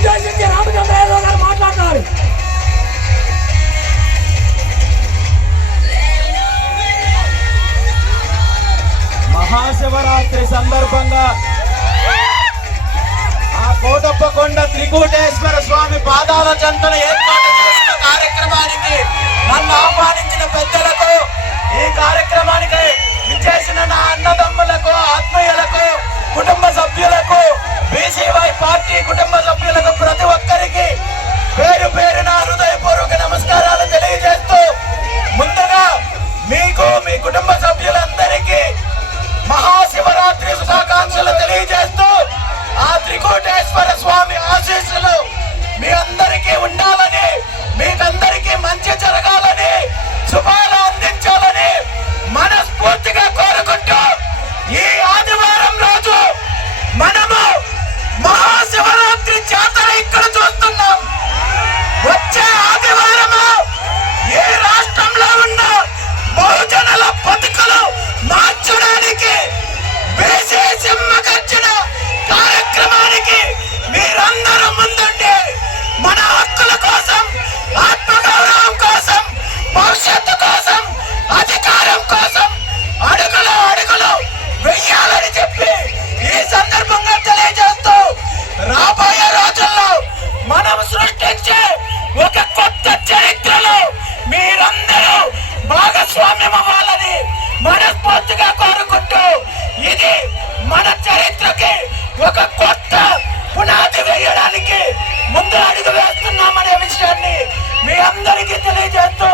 ఉద్దేశించి రామచంద్ర యాదవ్ గారు మాట్లాడతారు. మహాశివరాత్రి సందర్భంగా ఆ కోటప్పకొండ త్రికూటేశ్వర స్వామి పాదాల చెంతన ఏర్పాటు చేసిన కార్యక్రమానికి నన్ను ఆహ్వానించిన పెద్దలకు, ఈ కార్యక్రమానికి విచ్చేసిన నా అన్నదమ్ములకు, ఆత్మీయులకు, కుటుంబ సభ్యులకు, బీసీవై పార్టీ కుటుంబ సభ్యులకు ప్రతి ఒక్కరికి పేరు పేరున హృదయపూర్వక నమస్కారాలు తెలియజేస్తూ, ముందుగా మీకు మీ కుటుంబ సభ్యులందరికీ మహాశివరాత్రి శుభాకాంక్షలు తెలియజేస్తూ, ఆ త్రికూటేశ్వర స్వామి ఆశీస్సులు మీ అందరికీ ఉండాలని, మీకందరికీ మంచి జరగాలని, శుభాలు అందించాలని మనస్ఫూర్తిగా కోరుకుంటూ, ఈ ఆదివారం రోజు మనము మహాశివరాత్రి జాతర ఇక్కడ చూస్తున్నాం. వచ్చే ఆదివారము ఏ రాష్ట్రంలో ఉన్న బహుజనుల బతుకులు మార్చడానికి బీసీ సింహగర్జన కార్యక్రమానికి మీరందరూ ముందుండి మన హక్కుల కోసం, ఆత్మగౌరవం కోసం, భవిష్యత్తు కోసం, అధికారం కోసం అడుగులు అడుగులు వెయ్యాలని చెప్పి ఈ సందర్భంగా తెలియజేస్తూ, రాబోయే రోజుల్లో మనం సృష్టించే ఒక కొత్త చరిత్రలో మీరందరూ భాగస్వామ్యం అవ్వాలని మనస్ఫూర్తిగా కోరుకుంటూ, ఇది మన చరిత్రకి ఒక కొత్త పునాది వేయడానికి ముందు అడుగు వేస్తున్నామనే విషయాన్ని మీ అందరికీ తెలియజేస్తూ